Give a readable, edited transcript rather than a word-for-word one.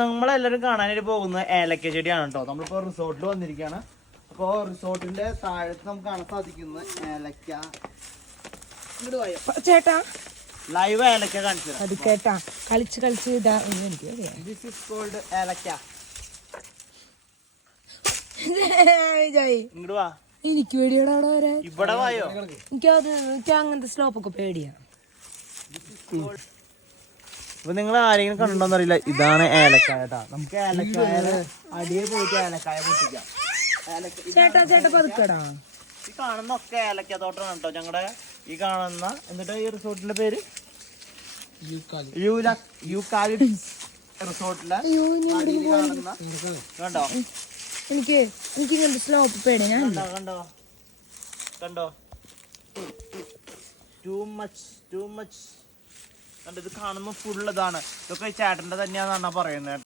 നമ്മളെല്ലാരും കാണാനായിട്ട് പോകുന്ന ഏലക്ക ചെടിയാണ് കേട്ടോ. നമ്മളിപ്പോ റിസോർട്ടിൽ വന്നിരിക്കുകയാണ്. അപ്പോ റിസോർട്ടിന്റെ താഴത്ത് നമുക്ക് കാണാൻ സാധിക്കുന്ന ഏലക്ക. ചേട്ടാ ലൈവ് ഏലക്ക കാണിച്ചു അത് കേട്ടാ കളിച്ച് ഇതാ എനിക്ക് ദിസ് ഇസ് കോൾഡ് ഏലക്ക. ഇങ്ങോട്ട് വാ. എനിക്ക് പേടിയോടാ ഇവിടെ വായോ. എനിക്ക് അങ്ങനത്തെ സ്ലോപ്പൊക്കെ പേടിയാ. അപ്പൊ നിങ്ങൾ ആരെങ്കിലും കണ്ടോന്ന് അറിയില്ല, ഇതാണ് ഏലക്കായ കേട്ടാ. നമുക്ക് ഏലക്കായ അടിയിൽ പോയിട്ട് ഏലക്കായ പൊട്ടിക്കാം. ചേട്ടാ പതുക്കടാ. ഈ കാണുന്ന ഒക്കെ ഏലക്ക തോട്ടമാണ് കേട്ടോ ഞങ്ങളുടെ ഈ കാണുന്ന. എന്നിട്ട് ഈ റിസോർട്ടിന്റെ പേര് യൂക്കാലിപ്റ്റസ് റിസോർട്ടിലെ അടിയിൽ കാണുന്ന കണ്ടോ. എനിക്ക് ഇങ്ങനത്തെ സ്ലോപ്പ് പേടിയാ. കണ്ടോ ടു മച്ച് കണ്ടോ. ഇത് കാണുമ്പോ ഫുൾ ഇതാണ്. ഇതൊക്കെ ചേട്ടന്റെ തന്നെയാന്നാണ് പറയുന്നത്.